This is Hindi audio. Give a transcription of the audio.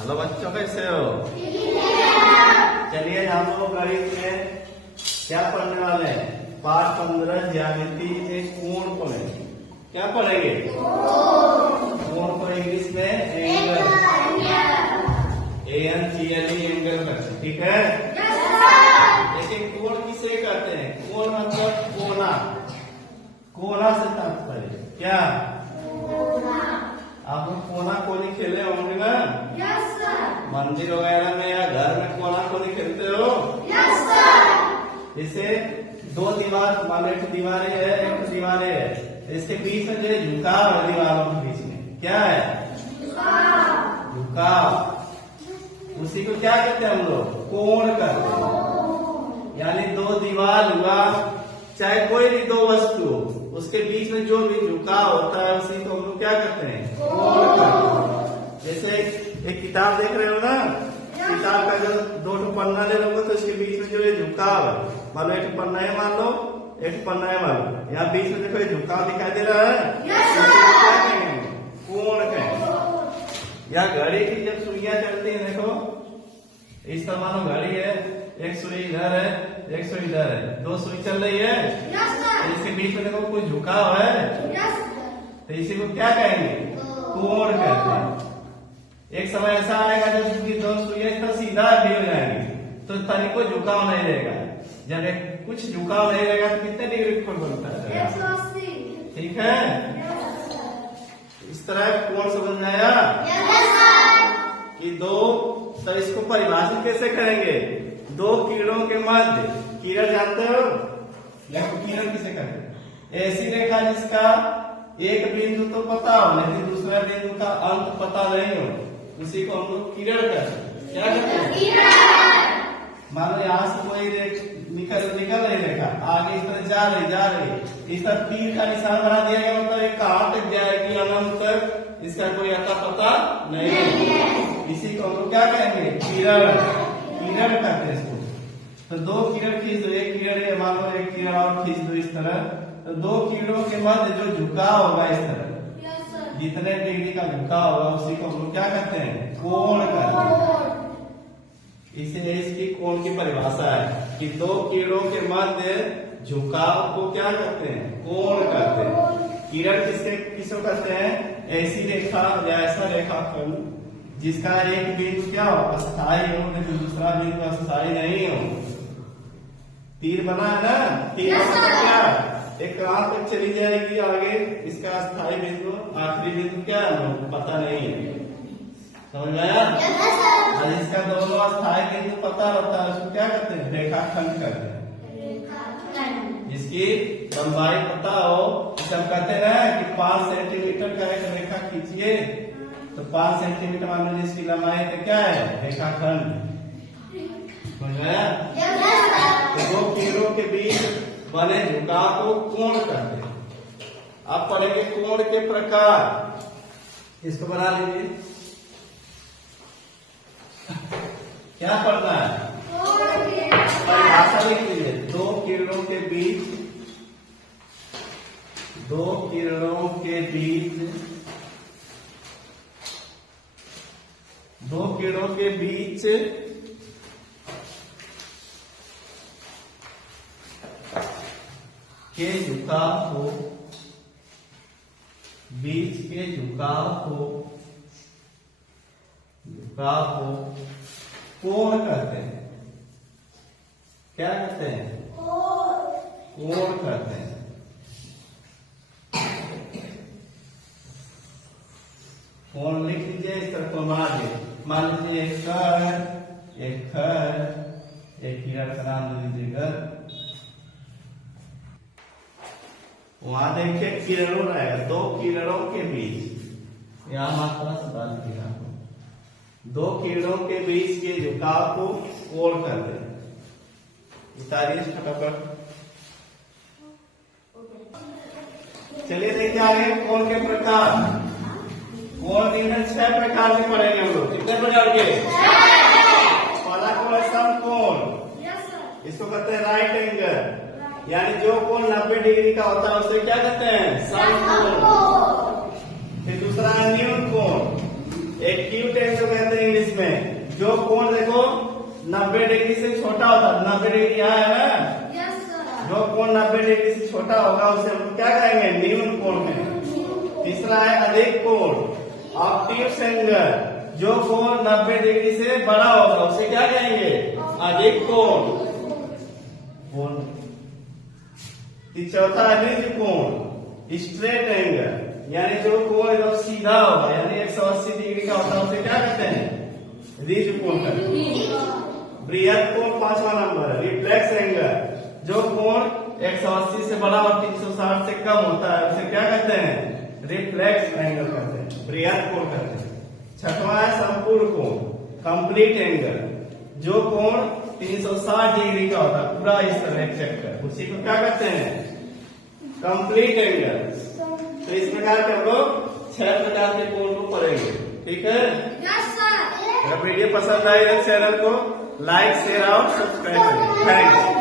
हेलो बच्चों, कैसे हो? चलिए हम लोग गणित में क्या पढ़ने वाले हैं? पाठ 15 ज्यामिति में कोण पढ़ेंगे। क्या पढ़ेंगे? कोण को इंग्लिश में एंगल, ANGLE एंगल करते हैं, ठीक है? लेकिन कोण किसे कहते हैं? कोण मतलब कोना, कोना से तात्पर्य क्या? आप लोग कोना कोनी खेले होंगे ना? Yes sir. मंदिर वगैरह में या घर में कोना कोनी खेलते हो? Yes sir. जैसे दो दीवार, मान लो एक दीवारें है, एक दीवारें है, इसके बीच में जो झुकाव है दीवारों के बीच में, क्या है? झुकाव। उसी को क्या कहते हैं हम लोग? कोण कहते हैं। यानी दो दीवार हुआ, चाहे कोई भी दो वस्तु, उसके बीच में जो भी झुकाव होता है उसी को हम लोग क्या करते हैं? कोण करते हैं। जैसे एक किताब देख रहे हो ना, किताब का जो दो पन्ना ले लोगे तो उसके बीच में जो ये झुकाव है, मान लो एक पन्ना है, मान लो एक पन्ना है, मान लो यहाँ बीच में देखो ये झुकाव दिखाई दे रहा है, क्या कहेंगे? कोण कहेंगे। या घड़ी की जब सुइयां चलती है, देखो इस तरह मानो घड़ी है, एक सुई इधर है, एक सुई इधर है, दो सुई चल रही है, इसके बीच में देखो कोई झुकाव है, तो इसी को क्या कहेंगे? कोण कहते हैं। एक समय ऐसा आएगा जब इसकी दो सुइयां इस तरह सीधा भी हो जाएंगी, तो तनिको झुकाव नहीं रहेगा। जब एक कुछ झुकाव नहीं रहेगा तो कितने डिग्री कोण बनता है? 180। ठीक है? इस तरह कोण समझ में आया कि दो, तो इसको परिभाषित कैसे करेंगे? दो किरणों के मध्य, किरण जानते हो? किरण किसे कहते हैं? ऐसी रेखा जिसका एक बिंदु तो पता हो लेकिन दूसरा बिंदु का अंत पता नहीं हो, उसी को हम लोग किरण कहते हैं। क्या कहते हैं? मान लो यहाँ से कोई निकल रही रेखा, आगे इस तरह जा रही, इस तरह तीर का निशान बना दिया गया, मतलब ये कहाँ तक जाएगी अनंत तक, इसका कोई अता पता नहीं है। इसी को हम लोग क्या कहेंगे? किरण, किरण कहते हैं इसको। तो दो किरण खींच दो, एक किरण है, मान लो एक किरण और खींच दो इस तरह, तो दो किरणों के मध्य जो झुकाव होगा इस तरह, जितने डिग्री का झुकाव होगा उसी को हम लोग क्या कहते हैं? कोण कहते हैं। इसलिए इसकी कोण की परिभाषा है कि दो किरणों के मध्य झुकाव को क्या कहते हैं? कोण कहते हैं। किरण किसको कहते हैं? ऐसी रेखा या ऐसा रेखाखंड जिसका एक बिंदु क्या हो? अस्थायी हो, लेकिन दूसरा बिंदु अस्थायी नहीं हो। तीर बना है ना, तीर क्या एक कहां तक चली जाएगी आगे, इसका अस्थायी बिंदु आखिरी बिंदु क्या है? पता नहीं है। समझ में आया? और इसका दोनों अस्थायी बिंदु पता रहता है, उसको क्या कहते हैं? रेखाखंड कहते हैं। जिसकी लंबाई पता हो, सब कहते हैं कि 5 सेंटीमीटर का एक रेखा खींचिए, तो 5 सेंटीमीटर मान लीजिए इसकी लंबाई, तो क्या है? रेखाखंड। समझ में आया? तो दो किरणों के बीच बने झुकाव को कोण कहते हैं। आप पढ़ेंगे कोण के प्रकार, इसको बना लीजिए। क्या पढ़ना है? परिभाषा लिख लीजिए। दो किरणों के बीच, दो किरणों के बीच, दो किरणों के बीच के झुकाव को, बीच के झुकाव को कोण कहते हैं। क्या कहते हैं? कोण कहते हैं। कोण लिख लीजिए, इस तरह को मान लीजिए एक घर, एक घर, एक किरण का नाम ले लीजिए घर। वहां देखिए किरणों रहेगा, दो किरणों के बीच, यहाँ मात्रा सुधार दिया, दो किरणों के बीच के झुकाव को कोण कहते हैं। उतारिए फटाफट। चलिए देखिए आगे कोण के प्रकार। कोण के 6 प्रकार के पढ़ेंगे हम लोग। कितने प्रकार के? पहला कोण है समकोण, इसको कहते हैं राइट एंगल, यानी जो कोण 90 डिग्री का होता है उसे क्या कहते हैं? समकोण। फिर दूसरा है न्यून कोण, एक क्यूट एंगल कहते हैं इंग्लिश 90 डिग्री से छोटा होता है। 90 डिग्री यहाँ है ना, जो कोण 90 डिग्री से छोटा होगा उसे हम क्या कहेंगे, न्यून कोण कहेंगे। तीसरा है अधिक कोण, ऑब्ट्यूस एंगल, जो कोण 90 डिग्री से बड़ा होगा उसे क्या कहेंगे, अधिक कोण। चौथा है रिज कोण, स्ट्रेट एंगल, यानी जो कोण एकदम सीधा होगा, यानी 180 डिग्री का होता है उसे क्या कहते हैं, रिज कोण कहते हैं। बृहद कोण 5वां नंबर है, रिफ्लेक्स एंगल, जो कोण 180 से बड़ा और 360 से कम होता है उसे क्या कहते हैं, रिफ्लेक्स एंगल कहते हैं, बृहद कोण कहते हैं। छठवां है संपूर्ण कोण, कंप्लीट एंगल, जो कोण 360 डिग्री का होता है, पूरा इस तरह एक चक्कर, उसी को क्या कहते हैं, कंप्लीट एंगल। तो इस प्रकार के हम लोग 6 प्रकार के कोण को पढ़ेंगे, ठीक है। अगर वीडियो पसंद आई तो चैनल को लाइक, शेयर और सब्सक्राइब करें। थैंक्स।